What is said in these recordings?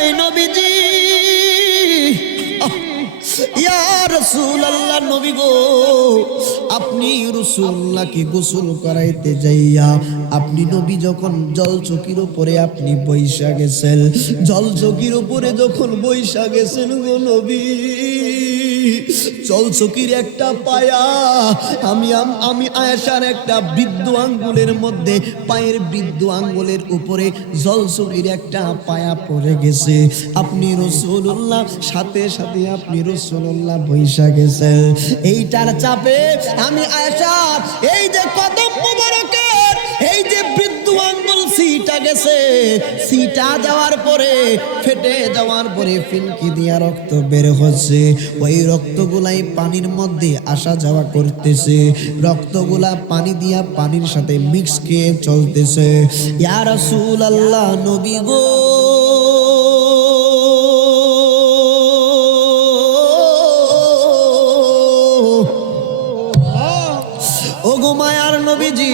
কয় নবীজি ইয়া রাসূলুল্লাহ, নবী গো আপনি রাসূলুল্লাহকে গোসল করাইতে যাইয়া আপনি নবী যখন জল চকির উপরে আপনি বৈশা গেছেন, জল চকির উপরে যখন বৈশা গেছেন গো নবী, জল চকির একটা পায়া আমি আয়েশার একটা বৃদ্ধ আঙ্গুলের মধ্যে পায়ের বৃদ্ধ আঙ্গুলের উপরে জল চকির একটা পায়া পড়ে গেছে। আপনি রাসূলুল্লাহ সাথে সাথে আপনি রাসূলুল্লাহ বৈশা গেছেন। এইটার চাপে আমি আয়েশা এই যে কদম মোবারকের এই যে বৃদ্ধ আঙ্গুল সিটা গেছে, সিটা যাওয়ার পরে ফেটে যাওয়ার পরে ফিনকি দিয়া রক্ত বের হচ্ছে। ওই রক্তগুলাই পানির মধ্যে আসা যাওয়া করতেছে, রক্তগুলা পানি দিয়া পানির সাথে মিক্স খেয়ে চলতেছে। ইয়া রাসূলুল্লাহ, নবী গো ওগো মায়ার নবীজি,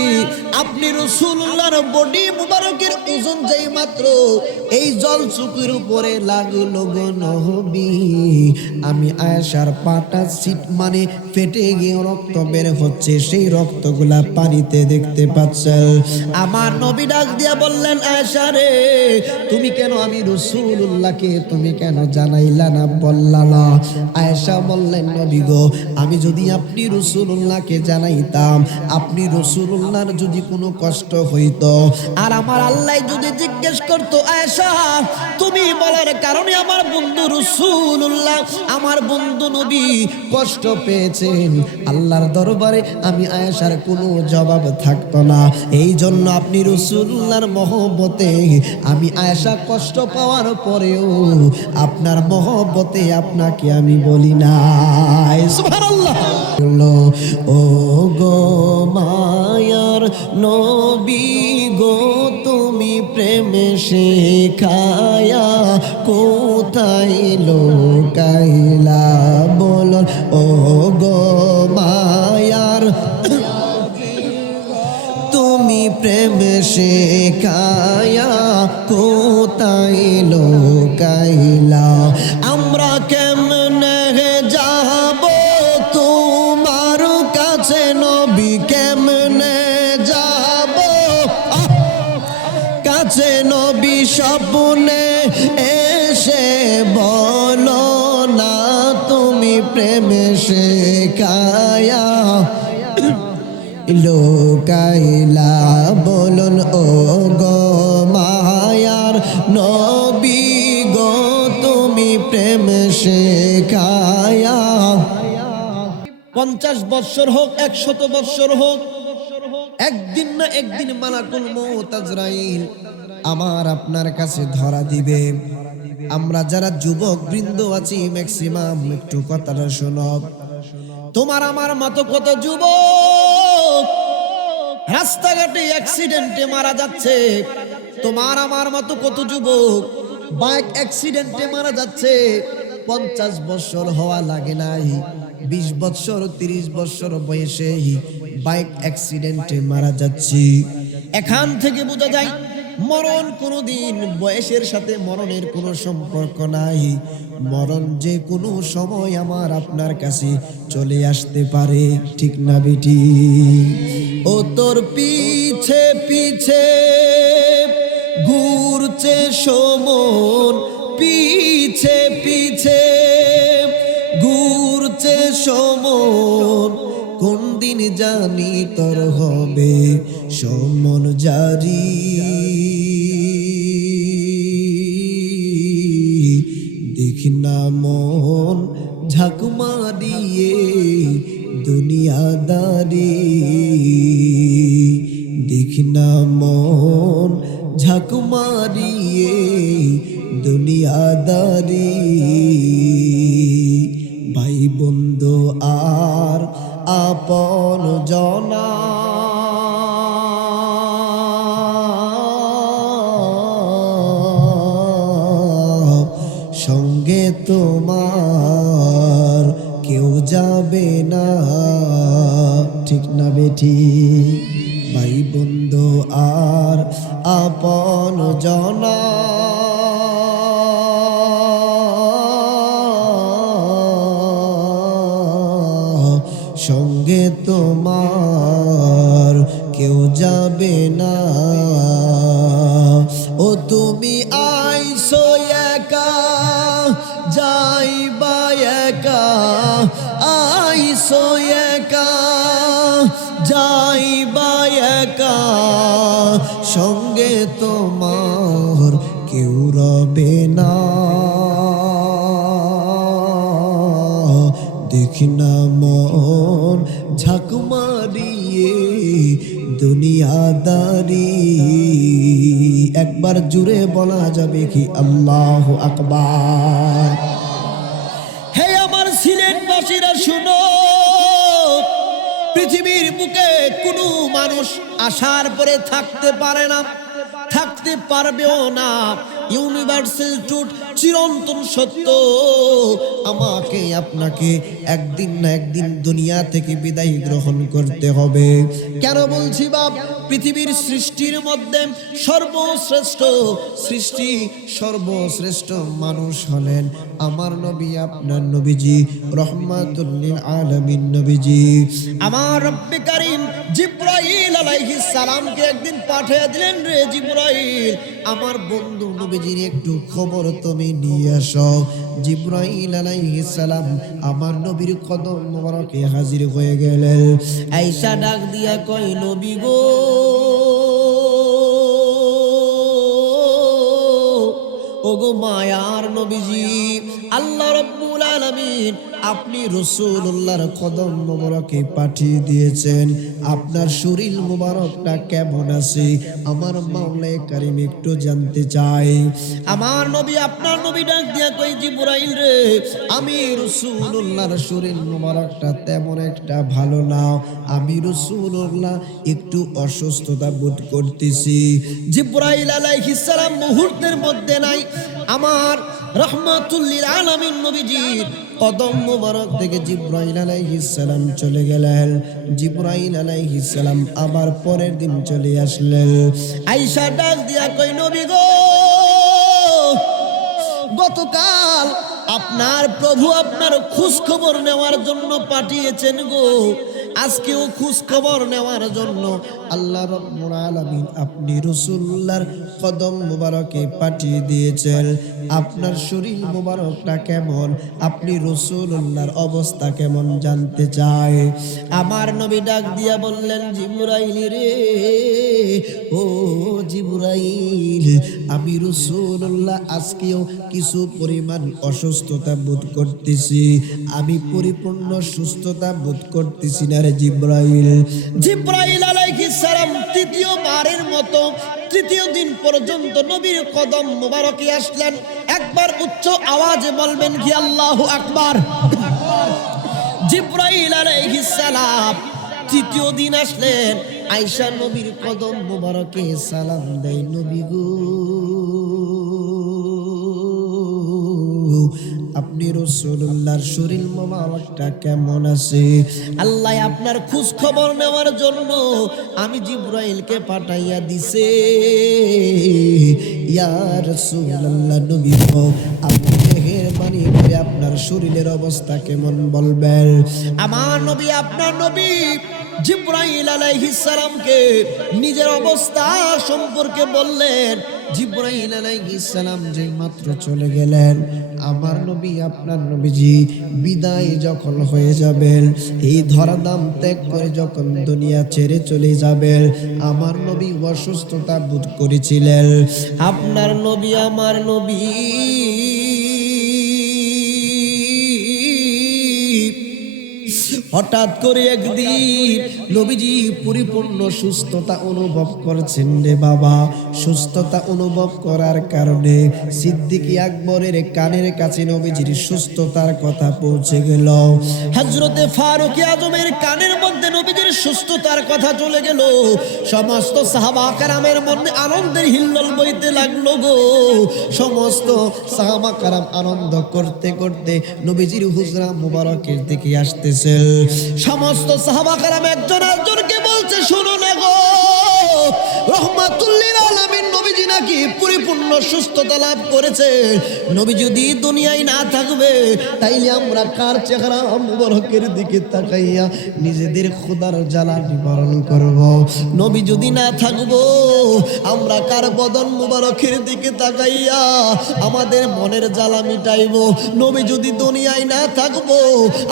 আপনি রাসূলুল্লাহর বডি মুবারকের ওজন যেই মাত্র এই জল চুকির উপরে লাগলো গো নবী, আমি আয়েশার পাটা সিট মানে ফেটে গিয়ে রক্ত বের হচ্ছে, সেই রক্তগুলা পানিতে দেখতে পাচ্ছেন। আমার নবী ডাক দিয়া বললেন, আয়েশা রে তুমি কেন আমি রাসূলুল্লাহকে তুমি কেন জানাইলা না, বললা না? আয়েশা বললেন, নবী গো আমি যদি আপনি রাসূলুল্লাহকে জানাইতাম, আপনি রাসূলুল্লাহর যদি কোনো কষ্ট হইতো আর আমার আল্লাহ যদি জিজ্ঞেস করতো আয়েশা তুমি বলার কারণে আমার বন্ধু রাসূলুল্লাহ আমার বন্ধু নবী কষ্ট পেয়েছেন, আল্লাহর দরবারে আমি আয়েশার কোনো জবাব থাকতো না। এই জন্য আপনি রাসূলুল্লাহর মহব্বতে আমি আয়েশা কষ্ট পাওয়ার পরেও আপনার মহব্বতে আপনাকে আমি বলি না। সুবহানাল্লাহ। ও গো মায়ার নবী গো তুমি প্রেমে শেখায়া কোথায় লোকাইলা, বলো ও গো মায়ার তুমি প্রেমে শেখায়া কোথায় লোকাইলা, আমরা কেমনে যাব তোমার কাছে নবী, কেমনে যাব কাছে নবী, স্বপ্নে এসে বলো না তুমি প্রেমে শেখায়া লোকাইলা, বলুন ও গো মায়ার নবী গো তুমি প্রেম শেখায়া। 50 বৎসর হোক 100 বৎসর হোক, একদিন না একদিন মালাকুল মউত আজরাইল আমার আপনার কাছে ধরা দিবে। আমরা যারা যুবক বৃন্দ আছি ম্যাক্সিমাম একটু কথাটা শোনো। তোমার আমার মতো কত যুবক রাস্তাঘাটে অ্যাক্সিডেন্টে মারা যাচ্ছে, তোমার আমার মতো কত যুবক বাইক অ্যাক্সিডেন্টে মারা যাচ্ছে। 50 বছর হওয়া লাগে নাই, 20 বছর 30 বছর বয়সে বাইক অ্যাক্সিডেন্টে মারা যাচ্ছি। এখান থেকে বোঝা যায় মরণ কোনোদিন বয়সের সাথে মরণের কোনো সম্পর্ক নাই। মরণ যে কোনো সময় আমার আপনার কাছে চলে আসতে পারে, ঠিক না বেটি? ও তোর পিছে পিছে ঘুরছে সমন, পিছে পিছে ঘুরছে সমন, কোন দিন জানি তোর হবে সমন জারি। দেখি না মন ঝাঁকমা দিয়ে দুনিয়াদারি, দেখি না মন ঝাঁকমা দিয়ে দুনিয়াদারি। ভাই বন্ধু আর আপন জনা সঙ্গে তোমার কেউ যাবে না, ঠিক না বেটি? ভাই বন্ধু আর আপন জনা আসো একা যাইবা একা সঙ্গে তোমার কেউ রবে না দেখি না মন ঝাঁক মারিয়ে দুনিয়াদারি একবার জুড়ে বলা যাবে কি আল্লাহু আকবার। হে আমার সিলেটবাসীরা শুনো, পৃথিবীর বুকে কোনো মানুষ আসার পরে থাকতে পারে না, থাকতে পারবেও না। ইউনিভার্সাল ট্রুথ, চিরন্তন সত্য। আমাকে আপনাকে একদিন না একদিন দুনিয়া থেকে বিদায় গ্রহণ করতে হবে। কেন বলছি বাপ? পৃথিবীর সৃষ্টির মধ্যে সর্বশ্রেষ্ঠ সৃষ্টি, সর্বশ্রেষ্ঠ মানুষ হলেন আমার নবী, আপনার নবীজি, রহমাতুল লিল আলামিন নবীজি। আমার রব্বে কারীম জিবরাইল আলাইহিস সালামকে একদিন পাঠিয়ে দিলেন, রে জিবরাইল, আমার বন্ধু নবীজির একটু খবর তুমি নিয়ে আসো। জিবরাইল আলাইহিস সালাম আমার নবীর কদম মোবারকে হাজির হয়ে গেলেন। আয়েশা ডাক দিয়া কয়, নবী গো, ওগো মায়ার নবীজি, আল্লাহ রাব্বুল আলামিন আপনি রাসূলুল্লাহর কদম মোবারকে পাঠিয়ে দিয়েছেন। আপনার শরীর মোবারকটা কেমন আছে আমার মাওলায়ে কারীম একটু জানতে চাই। আমার নবী, আপনার নবী ডাক দিয়া কই, জিবরাইল রে, আমি রাসূলুল্লাহর শরীর মোবারকটা তেমন একটা ভালো না, আমি রাসূলুল্লাহ একটু অসুস্থতা বোধ করতেছি। জিবরাইল আলাইহিস সালাম মুহূর্তের মধ্যে নাই আমার রহমাতুল লিল আলামিন নবীজির কদম মোবারক থেকে জিবরাইল আলাইহিস সালাম চলে গেলেন। জিবরাইল আলাইহিস সালাম আবার পরের দিন চলে আসলেন। আয়েশা ডাক দিয়া কই, নবী গো, গতকাল আপনার প্রভু আপনার খোঁজ খবর নেওয়ার জন্য পাঠিয়েছেন গো, আজকেও খোঁজ খবর নেওয়ার জন্য আল্লাহ রাব্বুল আলামিন আপনি রাসূলুল্লাহর কদম মোবারকে পাঠিয়ে দিয়েছেন। আপনার শরীর মোবারকটা কেমন, আপনি রাসূলুল্লাহর অবস্থা কেমন জানতে চায়। আমার নবী ডাক দিয়া বললেন, জিবরাইল রে, ও জিবরাইল, আমি রাসূলুল্লাহ আজকেও কিছু পরিমাণ অসুস্থতা বোধ করতেছি, আমি পরিপূর্ণ সুস্থতা বোধ করতেছি না রে জিবরাইল। জিবরাইল আলাইহিস সালাম তৃতীয়বারের মতো তৃতীয় দিন পর্যন্ত নবীর কদম মোবারকে আসলেন। একবার উচ্চ আওয়াজে বলবেন কি আল্লাহু আকবার। জিবরাইল আলাইহিস সালাম তৃতীয় দিন আসলেন, আয়েশা নবীর কদম মোবারকে সালাম দেয়, নবী গো, আপনি রাসূলুল্লাহর শরীর মোবারকটা কেমন আছে? আল্লাহ আপনার খোঁজ খবর নেওয়ার জন্য আমি জিবরাইলকে পাঠাইয়া দিছে। ইয়া রাসূলুল্লাহ, নবী গো, আপনি মেহেরবানি করে আপনার শরীরের অবস্থা কেমন বলবেন। আমার নবী, আপনার নবী জিবরাইল আলাইহিস সালামকে নিজের অবস্থা সম্পর্কে বললেন। জিবরাইল আলাইহিস সালাম যে মাত্র চলে গেলেন, আমার নবী, আপনার নবীজি বিদায় যখন হয়ে যাবেন, এই ধরাধাম ত্যাগ করে যখন দুনিয়া ছেড়ে চলে যাবেন, আমার নবী অসুস্থতা বোধ করেছিলেন। আপনার নবী, আমার নবী হঠাৎ করে একদিন নবীজি পরিপূর্ণ সুস্থতা অনুভব করছেন রে বাবা। সুস্থতা অনুভব করার কারণে সিদ্দিক আকবরের কানের কাছে নবীজির সুস্থতার কথা পৌঁছে গেল। হযরতে ফারুক আজমের কানের মধ্যে নবীজির সুস্থতার কথা চলে গেল। সমস্ত সাহাবা কেরামের মধ্যে আনন্দের হিল্লোল বইতে লাগলো গো। সমস্ত সাহাবা কেরাম আনন্দ করতে করতে নবীজির হুজরা মুবারকের দিকে আসতেছে। সমস্ত সাহাবা কেরাম একজন আরেকজনকে বলছে, শুনো না গো, রহমাতুল লিল আলামিন নবীজি নাকি পরিপূর্ণ সুস্থতা লাভ করেছে। নবী যদি দুনিয়ায় না থাকবে তাইলে আমরা কার চেহারা মুবারকের দিকে তাকাইয়া নিজেদের খোদার জ্বালা নিবারণ করব? নবী যদি না থাকবো আমরা কার বদন মুবারকের দিকে তাকাইয়া আমাদের মনের জ্বালা মিটাইব? নবী যদি দুনিয়ায় না থাকবো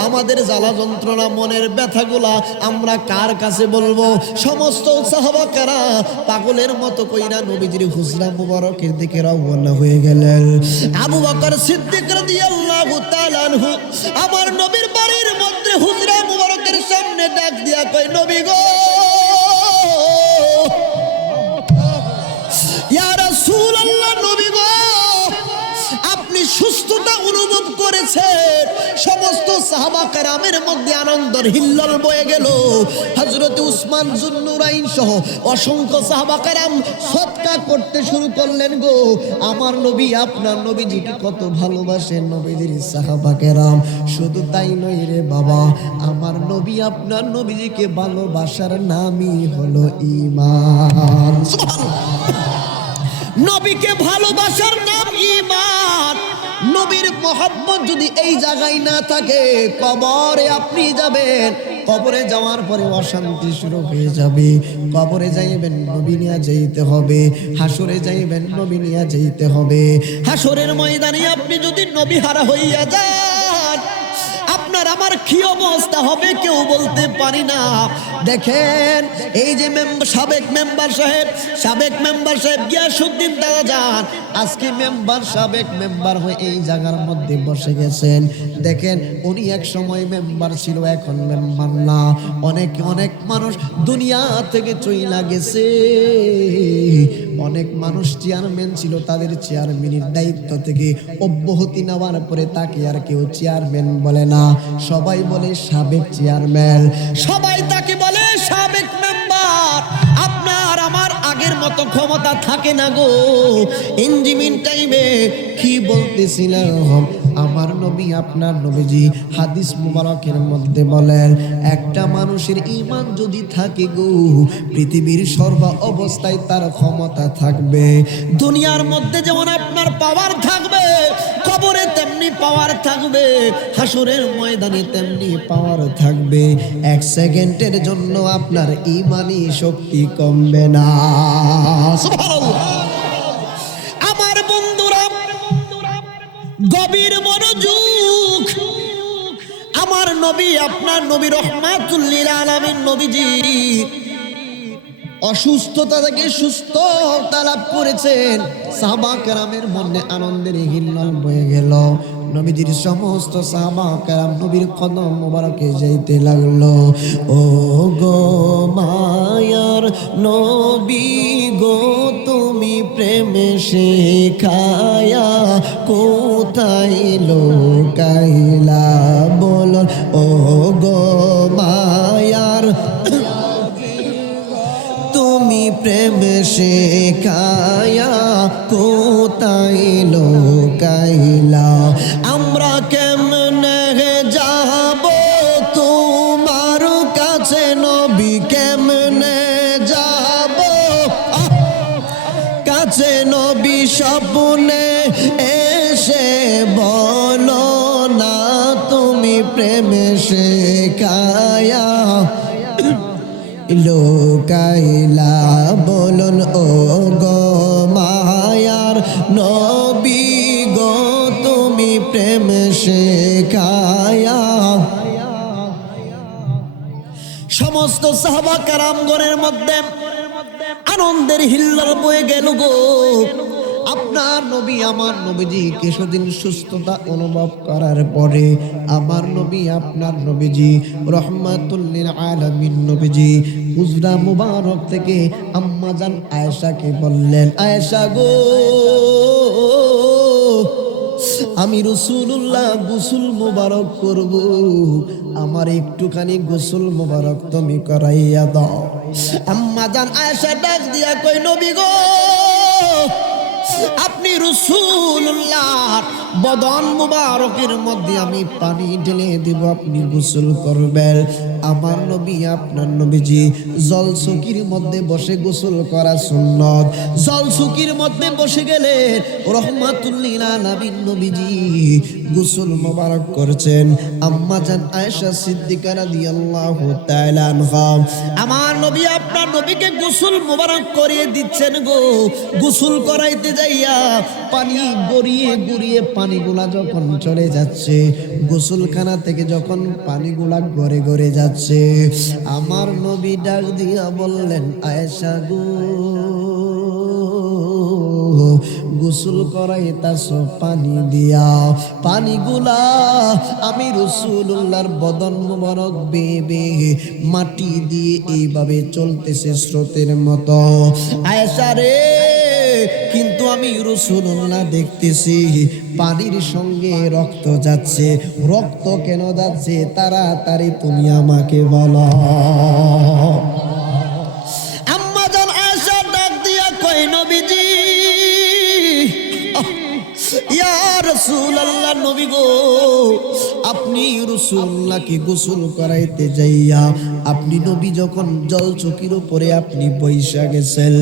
আমাদের জ্বালা যন্ত্রণা মনের ব্যথাগুলা আমরা কার কাছে বলবো? সমস্ত সাহাবাকেরা পাগলের মতো কইরা নবীজির হুজরা মুবারকের দিকে রওনা হয়ে গেলেন। আবু বকর সিদ্দিক রাদিয়াল্লাহু তাআলা আনহু আমার নবীর বাড়ির মধ্যে হুজরা মুবারকের সামনে ডাক দিয়া কয়, নবী গো, ইয়া রাসূলুল্লাহ, নবী গো, আপনি সুস্থতা অনুভব করেছেন। সমস্ত সাহাবা কেরামের মধ্যে আনন্দের হিল্লোল বয়ে গেল। হযরত উসমান যুন্নুরাইন সহ অসংখ্য সাহাবা কেরাম সদকা করতে শুরু করলেন। গো আমার নবী আপনার নবীজিকে কত ভালোবাসেন নবীজির সাহাবা কেরাম। শুধু তাই নয় রে বাবা, আমার নবী আপনার নবীজিকে ভালোবাসার নামই হলো ঈমান। নবীকে ভালোবাসার নাম ঈমান। নবীর মহব্বত যদি এই জায়গায় না থাকে, কবরে আপনি যাবেন, কবরে যাওয়ার পরে অশান্তি শুরু হয়ে যাবে। কবরে যাইবেন নবী নিয়ে যাইতে হবে, হাসরে যাইবেন নবী নিয়ে যাইতে হবে। হাসরের ময়দানে আপনি যদি নবী হারা হইয়া যান, আপনার আমার কি অবস্থা হবে কেউ বলতে পারি না। দেখেন এই যে সাবেক মেম্বার সাহেব গিয়াসউদ্দিন দাদা যান, আজকে সাবেক মেম্বার হয়ে এই জায়গার মধ্যে বসে গেছেন। দেখেন উনি এক সময় মেম্বার ছিল, এখন মেম্বার না। অনেক মানুষ দুনিয়া থেকে চইলা গেছে। অনেক মানুষ চেয়ারম্যান ছিল, তাদের চেয়ারম্যানের দায়িত্ব থেকে অব্যাহতি নেওয়ার পরে তাকে আর কেউ চেয়ারম্যান বলে না, সবাই বলে সাবেক চেয়ারম্যান, সবাই তাকে বলে সাবেক মেম্বার। আপনার আমার আগের মতো ক্ষমতা থাকে না গো। ইনজিমিন টাইমে কি বলতেছিলাম, আমার নবী আপনার নবীজি হাদিস মুবারকের মধ্যে বলেন, একটা মানুষের ঈমান যদি থাকে গো, পৃথিবীর সর্ব অবস্থায় তার ক্ষমতা থাকবে। দুনিয়ার মধ্যে যেমন আপনার পাওয়ার থাকবে, কবরে তেমনি পাওয়ার থাকবে, হাসরের ময়দানে তেমনি পাওয়ার থাকবে। এক সেকেন্ডের জন্য আপনার ঈমানি শক্তি কমবে না। সুবহানাল্লাহ। আমার বন্ধুরা গভীর মনোযোগ, আমার নবী আপনার নবী রহমাতুল লিল আলামিন নবীজি অসুস্থতা থেকে সুস্থতা লাভ করেছেন। সাহাবা কেরামের মনে আনন্দের হিল্লোল বয়ে গেল। নবীজির সমস্ত সাহাবা কেরাম নবীর কদম মোবারকে যাইতে লাগলো। ও গো মায়ার নবী গো, তুমি প্রেমে শেখায়া কোথায় লোকাইলা বলো? ও গো মায়ার তুমি প্রেম শেখায়া কোথায় লোকাইলা? আমরা কেমনে যাব তোমার কাছে নবী, কেমনে যাব কাছে নবী? স্বপ্নে এসে বলো না তুমি প্রেম শেখায়া লোকাইলা বলুন? ও গো মায়ার নবী গো, তুমি প্রেম শেখায়া। সমস্ত সাহাবা কেরামগণের মধ্যে আনন্দের হিল্লোল বয়ে গেল গো। আপনার নবী আমার নবীজি কিছুদিন সুস্থতা অনুভব করার পরে আমার নবী আপনার নবীজি রহমাতুল লিল আলামিন নবীজি হুজরা মুবারক থেকে আম্মা জান আয়েশাকে বললেন, আয়েশা গো, আমি রাসূলুল্লাহ গোসল মুবারক করব, আমার একটুখানি গোসল মুবারক তুমি করাইয়া দাও। আম্মা জান আয়েশা ডাক দিয়া কই, নবী গো, আপনি রাসূলুল্লাহ বদন মুবারকের মধ্যে আমি পানি ঢেলে দেব, আপনি গোসল করবেন। আমার নবী আপনার নবীজি জলচকির মধ্যে বসে গোসল করা সুন্নত। জলচকির মধ্যে বসে গেলে রহমাতুল লিল আলামিন নবীজি গোসল মোবারক করছেন। আম্মা জান আয়েশা সিদ্দিকা রাদিয়াল্লাহু তাআলা আনহা আমার নবী আপনার নবীকে গোসল মোবারক করিয়ে দিচ্ছেন গো। গোসল করাইতে যাইয়া পানি গড়িয়ে গড়িয়ে পানিগুলা যখন চলে যাচ্ছে, গোসলখানা থেকে যখন পানিগুলা গড়ে গড়ে যাচ্ছে, আমার নবী ডাক দিয়া বললেন, আয়েশা গো, গোসল করাইতাছ পানি দিয়া, পানিগুলা আমি রাসূলুল্লাহর বদন মোবারক বেবে মাটি দিয়ে এইভাবে চলতেছে স্রোতের মতো। আয়েশা রে, কিন্তু আমি রাসূলুল্লাহ দেখতেছি পানির সঙ্গে রক্ত যাচ্ছে। রক্ত কেন যাচ্ছে তাড়াতাড়ি তুমি আমাকে বলো। আম্মা জান আয়েশা ডাক দিয়া কয়, নবীজি, ইয়া রাসূলুল্লাহ, নবী গো, আপনি রাসূলুল্লাহকে গোসল করাইতে যাইয়া আপনি নবী যখন জলচকির উপরে আপনি বৈশা গেছেন,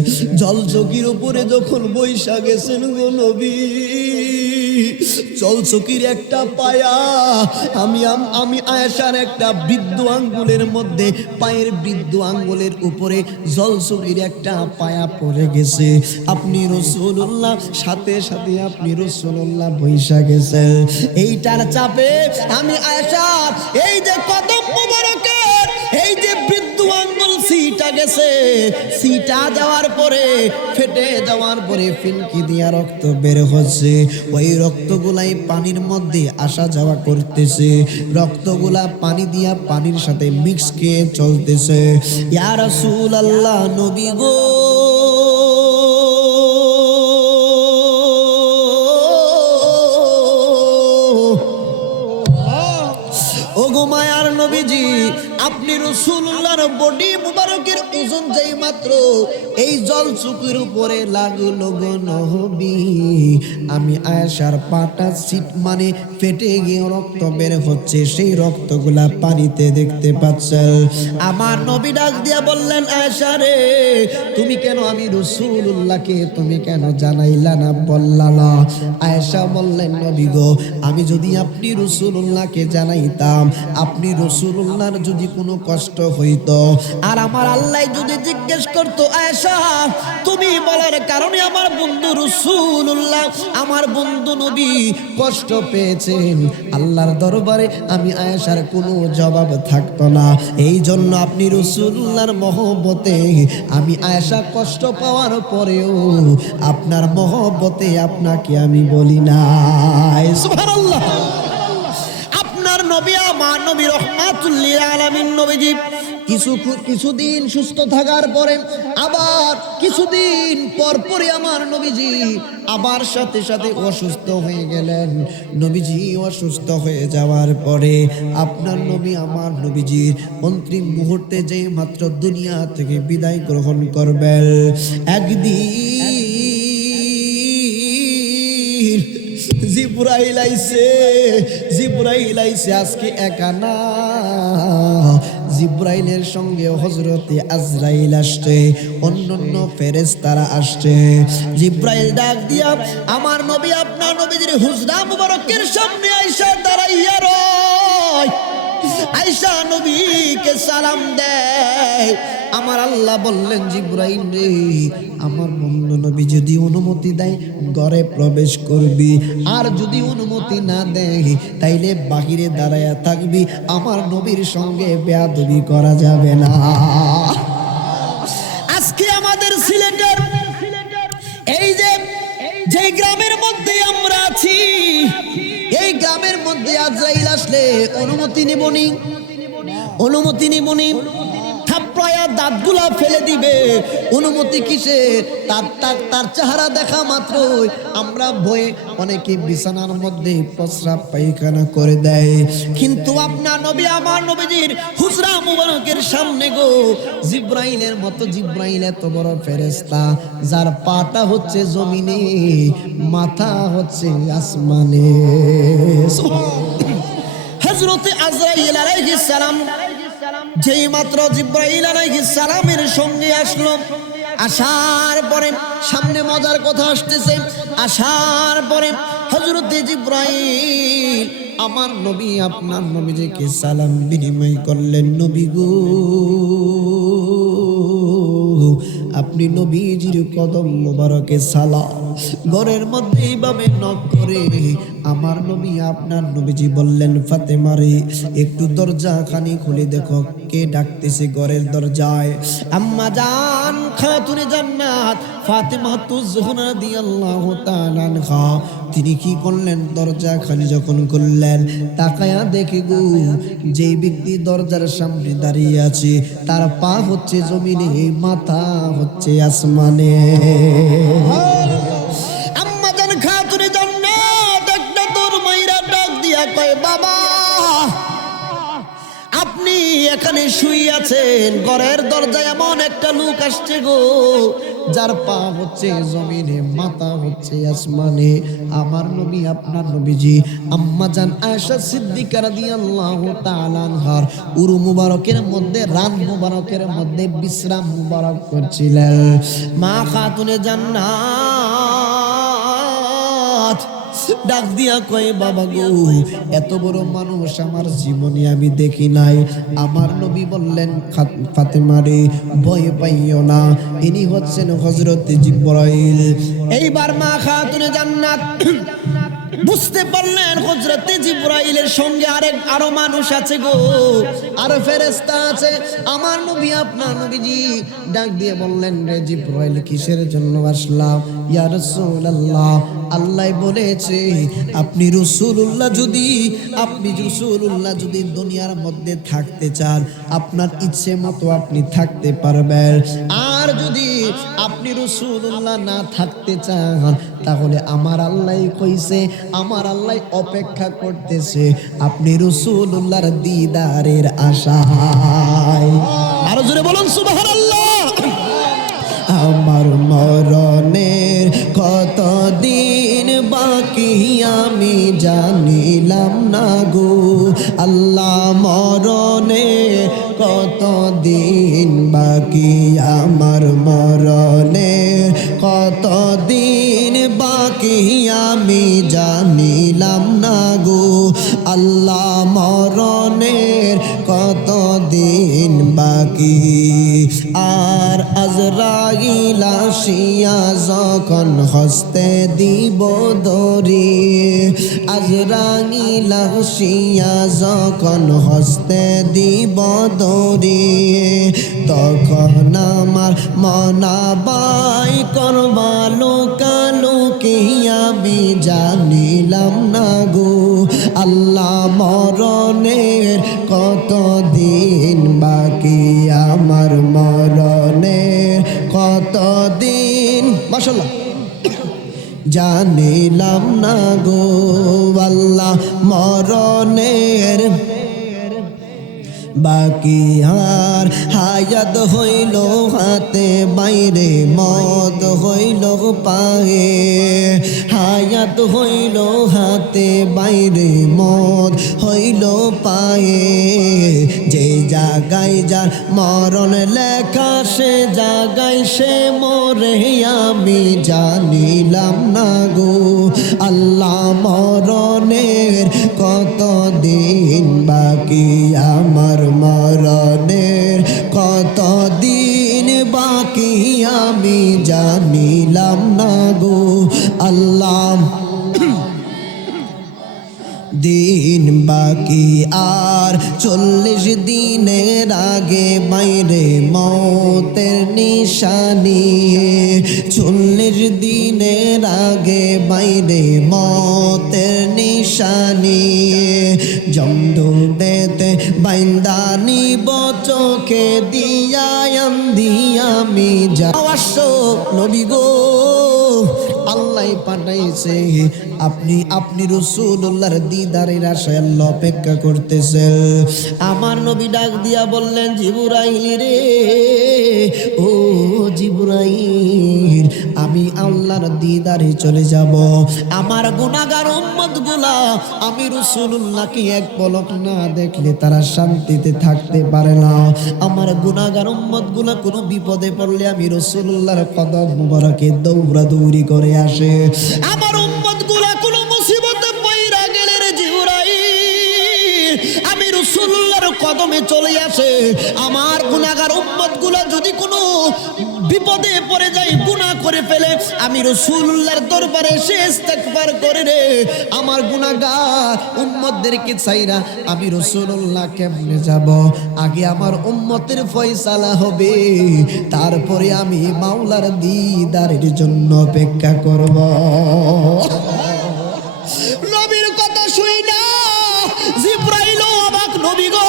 জলচকির উপরে যখন বৈশা গেছেন গো নবী, জলচকির একটা পায়া আমি আয়েশার একটা বৃদ্ধ আঙ্গুলের মধ্যে, পায়ের বৃদ্ধ আঙ্গুলের উপরে জলচকির একটা পায়া পড়ে গেছে। আপনি রাসূলুল্লাহ সাথে সাথে আপনি রাসূলুল্লাহ বৈশা গেছেন। এইটার চাপে আমি আয়েশা এই যে কদম মোবারকের এই যে বৃদ্ধ আঙ্গুল সিটা গেছে, সিটা যাওয়ার পরে ফেটে যাওয়ার পরে ফিনকি দিয়া রক্ত বের হচ্ছে। ওই রক্তগুলাই পানির মধ্যে আসা যাওয়া করতেছে, রক্তগুলা পানি দিয়া পানির সাথে মিক্স খেয়ে চলতেছে। ইয়া রাসূলুল্লাহ, নবী গো, ওগো মায়ার নবীজি, আপনি রাসূলুল্লাহর বডি মুবারকের ওজন যেই মাত্র এই জলচকির উপরে লাগলো গো নবী, আমি আয়েশার পাটা সিট মানে ফেটে গিয়ে রক্ত বের হচ্ছে। সেই রক্তগুলা পানিতে দেখতে পাচ্ছেন। আমার নবী ডাক দিয়া বললেন, আয়েশা রে, তুমি কেন আমি রাসূলুল্লাহকে তুমি কেন জানাইলা না, বললা না? আয়েশা বললেন, নবী গো, আমি যদি আপনি রাসূলুল্লাহকে জানাইতাম, আপনি রাসূলুল্লাহর যদি কোনো কষ্ট হইতো, আর আমার আল্লাহ যদি জিজ্ঞেস করতো, আয়েশা তুমি বলার কারণে আমার বন্ধু রাসূলুল্লাহ, আমার বন্ধু নবী কষ্ট পেয়েছেন, আল্লাহর দরবারে আমি আয়েশার কোনো জবাব থাকতো না। এই জন্য আপনি রাসূলুল্লাহর মহব্বতে আমি আয়েশা কষ্ট পাওয়ার পরেও আপনার মহব্বতে আপনাকে আমি বলি নাই। সুবহানাল্লাহ। আপনার নবী, আমার নবী রহমাতুল লিল আলামিন নবীজি কিছুদিন সুস্থ থাকার পরে আবার কিছুদিন পরপরই আমার নবীজি আবার সাথে সাথে অসুস্থ হয়ে গেলেন। নবীজি অসুস্থ হয়ে যাওয়ার পরে আপনার নবী, আমার নবীজির অন্তিম মুহূর্তে যে মাত্র দুনিয়া থেকে বিদায় গ্রহণ করবেন, একদিন জিবরাইল আইছে আজকে একা না, জিবরাইলের সঙ্গে হযরতে আজরাইল আসছে, অন্যান্য ফেরেশতারা আসছে। জিবরাইল ডাক দিয়া আমার নবী, আপনার নবীজির হুজরা মুবারকের সামনে আয়েশা দাঁড়াইয়া রয়, আয়েশা নবীকে সালাম দেয়। আমার আল্লাহ বললেন, জিবরাইল রে, আমার বন্ধু নবী যদি অনুমতি দেয় ঘরে প্রবেশ করবি, আর যদি অনুমতি না দেয় তাইলে বাহিরে দাঁড়ায়া থাকবি, আমার নবীর সঙ্গে বেয়াদবি করা যাবে না। আজকে আমাদের সিলেটের এই যে গ্রামের মধ্যে আমরা আছি, এই গ্রামের মধ্যে আজরাইল আসলে অনুমতি নিবনি, অনুমতি নিবনি, থাপ্পড়ায়া দাঁতগুলা ফেলে দিবে। অনুমতি কিসে? তার চেহারা দেখা মাত্র আমরা ভয়ে অনেকে বিছানার মধ্যে প্রস্রাব পায়খানা করে দেয়। কিন্তু আপনার নবী, আমার নবীজির হুজরা মুবারকের সামনে গো, জিবরাইলের মতো, জিবরাইল এত বড় ফেরেশতা, যার পাটা হচ্ছে জমিনে, মাথা হচ্ছে আসমানে। হযরতে আজরাইল আলাইহিস সালাম যেই মাত্র জিব্রাইল আলাইহিস সালামের সঙ্গে আসলো, আসার পরে সামনে মজার কথা আসতেছে। আসার পরে হযরতে জিব্রাইল আমার নবী আপনার নবীজিকে সালাম বিনিময় করলেন। নবী গো, আপনি নবীজির কদম মোবারকে সালাম। ঘরের মধ্যে এইভাবে নক করে আমার নবী আপনার নবীজি বললেন, ফাতেমা রে, একটু দরজা খানি খুলে দেখো কে ডাকতেছে ঘরের দরজায়। আম্মা জান খাতুনে জান্নাত ফাতেমা তুজহরা রাদিয়াল্লাহু তাআলা আনহা, তিনি কি করলেন, দরজা খালি যখন খুললেন, তাকায়া দেখে গো, যেই ব্যক্তি দরজার সামনে দাঁড়িয়ে আছে তার পা হচ্ছে জমিনে, মাথা হচ্ছে আসমানে। আম্মা জান খাতুনে জান্নাত একটা তোর মাইরা ডাক দিয়া কয়, বাবা আপনি এখানে শুয়ে আছেন, ঘরের দরজায় এমন একটা লোক আসছে গো, যার পা হচ্ছে জমিনে, মাথা হচ্ছে আসমানে। আমার নবী আপনার নবীজি আম্মা জান আয়েশা সিদ্দিকা রাদিয়াল্লাহু তাআলা আনহার উরু মুবারকের মধ্যে, রান মুবারকের মধ্যে বিশ্রাম মুবারক করছিলেন। মা খাতুনে জান্নাত ডাক দিয়া কয়, বাবা গো, এত বড় মানুষ আমার জীবনে আমি দেখি নাই। আমার নবী বললেন, ফাতেমা রে, ভয় পাইও না, ইনি হচ্ছেন হযরতে জিবরাইল। এইবার মা খাতুনে জান্নাত বুঝতে পারলেন হযরতে জিবরাইলের সঙ্গে আরো মানুষ আছে গো, আরো ফেরেশতা আছে। আমার নবী আপনার নবীজি ডাক দিয়ে বললেন, রে জিবরাইল, কিসের জন্য আসলাম? ইয়া রাসূলুল্লাহ, আল্লাহ বলেছে আপনি রাসূলুল্লাহ যদি দুনিয়ার মধ্যে থাকতে চান, আপনার ইচ্ছে মতো আপনি থাকতে পারবেন। আর যদি আপনি রাসূলুল্লাহ না থাকতে চান, তাহলে আমার আল্লাহ কইছে, আমার আল্লাহ অপেক্ষা করতেছে আপনি রাসূলুল্লাহর দিদারের আশায়। আরো জোরে বলুন সুবহানাল্লাহ। আমার মরণের কতদিন বাকি আমি জানিলাম না গো, আল্লাহ মরণের কতদিন বাকি, আমার মরণের কতদিন বাকি আমি জানিলাম না গো, আল্লাহ মরণের কতদিন বাকি। আর আজরাইল আসিয়া যখন হস্তে দিব দড়ি, আজরাইল আসিয়া যখন হস্তে দিব দড়ি, তখন আমার মনাবাই করবা লোকালোকি আমি জানিলাম না গো, আল্লাহ মরণের কতদিন বাকি, আমার মরণের কতদিন মাশাআল্লাহ জানিলাম না গো, আল্লাহ মরণের বাকি। আর হায়াত হইল হাতে বাইরে, মত হইল পায়ে, হায়াত হইল হাতে বাইরে, মত হইল পায়ে। যে জাগায় যার মরণ লেখা, সে জাগায় সে মরে আমি জানিলাম না গো, আল্লাহ মরণের কতদিন বাকি, আমার মরণের কতদিন বাকি আমি জানিলাম না গো, আল্লাহ দিন বাকি। আর 40 দিনের আগে বাইরে মৌতের নিশানি, 40 দিনের আগে বাইরে মৌতের নিশানি, জমদুদেতে বাইন্দানি বচকে দিয়া আন্ধি আমি যাওয়াস। নবী গো, আল্লাহ পাঠাইছে, আপনি রাসূলুল্লাহর দিদারের আশায় আল্লাহ অপেক্ষা করতেছে। আমার নবী ডাক দিয়া বললেন, জিবরাইল রে, ও জিবরাইল, আমি আল্লাহর দিদারে চলে যাব। আমার গুনাহগার উম্মতগুলা আমি রাসূলুল্লাহকে এক পলক না দেখলে তারা শান্তিতে থাকতে পারে না। আমার গুনাহগার উম্মতগুলা কোনো বিপদে পড়লে আমি রাসূলুল্লাহর কদম মুবারকে দৌড়াদৌড়ি করে আসে। আমার উম্মতগুলা কোনো মুসিবতে পইরা গেলে রে জিবরাইল, আমি রাসূলুল্লাহর কদমে চলে আসে। আমার গুনাহগার উম্মতগুলা যদি কোনো বিপদে পড়ে যায়, গুনাহ করে ফেলে, আমি রাসূলুল্লাহর দরবারে এসে ইস্তেগফার করে রে। আমার গুনাহগার উম্মতদেরকে চাইরা আমি রাসূলুল্লাহ কেমনে যাব? আগে আমার উম্মতের ফয়সালা হবে, তারপরে আমি মাওলার দিদারের জন্য অপেক্ষা করব। নবীর কথা শুই না জিবরাইল অবাক, নবী গো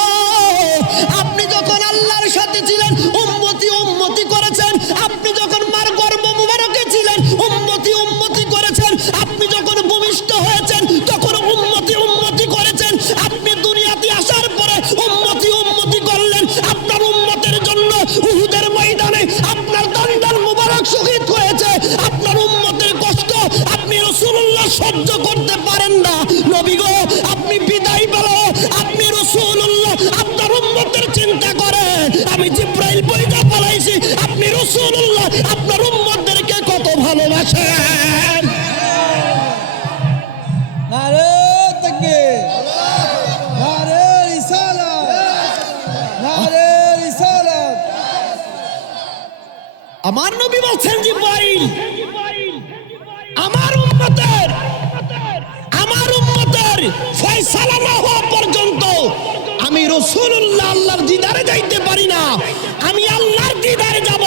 আপনি যখন আল্লাহর সাথে ছিলেন উম্মতি উম্মতি করেছেন, আপনি যখন মার গর্ভ মুবারকে ছিলেন উম্মতি উম্মতি করেছেন, আপনি যখন ভূমিষ্ঠ হয়েছেন তখন উম্মতি উম্মতি করেছেন, আপনি দুনিয়াতে আসার পরে উম্মতি উম্মতি করলেন। আপনার উম্মতের জন্য উহুদের ময়দানে আপনার দণ্ডাল মুবারক শহীদ হয়েছে। আপনার উম্মতের কষ্ট আপনি রাসূলুল্লাহ সহ্য করতে পারেন না। নবী গো আপনি বিদায় বলো, আপনি রাসূলুল্লাহ আপনার উম্মতের চিন্তা করেন। আমি জিবরাইল বইটা পালাইছি, আপনি রাসূলুল্লাহ আপনার উম্মতদেরকে কত ভালোবাসেন। নারে তাকবীর, নারে রিসালাত, নারে রিসালাত। আমার নবী বলছেন জিবরাইল আমার উম্মতের ফয়সালা না হওয়া পর্যন্ত আমি রাসূলুল্লাহ আল্লাহর দিদারে যাইতে পারি না। আমি আল্লাহর দিদারে যাব,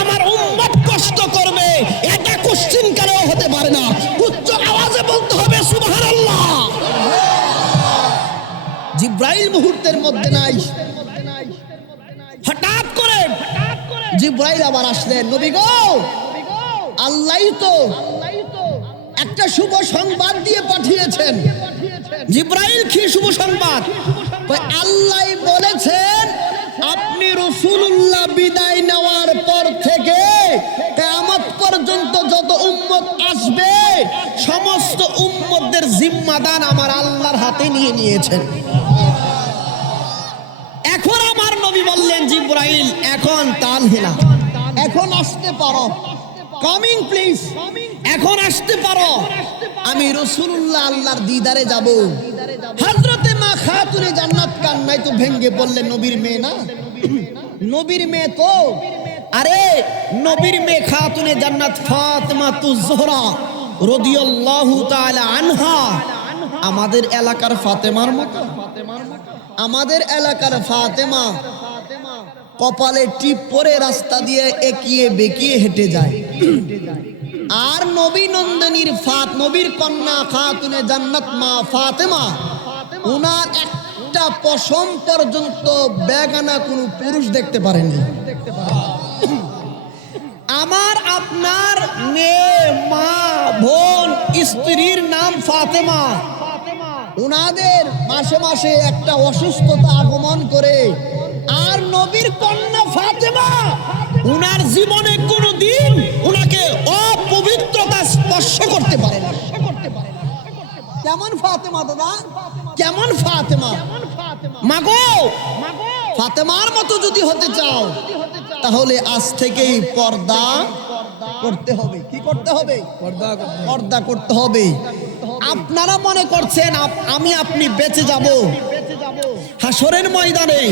আমার উম্মত কষ্ট করবে, এটা কোশ্চিন কালেও হতে পারে না। উচ্চ আওয়াজে বলতে হবে সুবহানাল্লাহ। জিবরাইল মুহূর্তের মধ্যে নাই, হঠাৎ করে জিবরাইল আবার আসলেন। নবী গো আল্লাহই তো একটা শুভ সংবাদ দিয়ে পাঠিয়েছেন। জিবরাইল কি শুভ সংবাদ? আল্লাহ বলেছেন আপনি রাসূলুল্লাহ বিদায় নেওয়ার পর থেকে কিয়ামত পর্যন্ত যত উম্মত আসবে সমস্ত উম্মতদের জিম্মাদার আমার আল্লাহর হাতে নিয়ে নিয়েছেন। এখন আমার নবী বললেন জিবরাইল এখন তাল হেলা, এখন আসতে পারো, কামিং প্লিজ, এখন আসতে পারো, আমি রাসূলুল্লাহ আল্লাহর দিদারে যাব। হযরতে মা খাতুনে জান্নাত কান্নায় তো ভেঙ্গে পড়লেন। নবীর মেয়ে না, নবীর মেয়ে তো, আরে নবীর মেয়ে খাতুনে জান্নাত ফাতেমা তুজ জোহরা রাদিয়াল্লাহু তাআলা আনহা, আমাদের এলাকার ফাতেমার মতো। আমাদের এলাকার ফাতেমা কপালে টিপ পরে রাস্তা দিয়ে একিয়ে বেঁকিয়ে হেঁটে যায়, আর নবী নন্দিনীর নবীর কন্যা খাতুনে জান্নাত মা ফাতেমা, উনার একটা পশম পর্যন্ত বেগানা কোনো পুরুষ দেখতে পারেনি। আমার আপনার মেয়ে, মা, বোন, স্ত্রীর নাম ফাতেমা, উনাদের মাসে মাসে একটা অসুস্থতা আগমন করে, আর নবীর কন্যা ফাতেমা উনার জীবনে কোনোদিন উনাকে অপবিত্রতা স্পর্শ করতে পারে না। কেমন ফাতেমা দাদা, কেমন ফাতেমা? মাগো ফাতেমার মতো যদি হতে চাও তাহলে আজ থেকেই পর্দা করতে হবে। কি করতে হবে? পর্দা করতে হবে। আপনারা মনে করছেন আমি আপনি বেঁচে যাব, হাসরের ময়দানে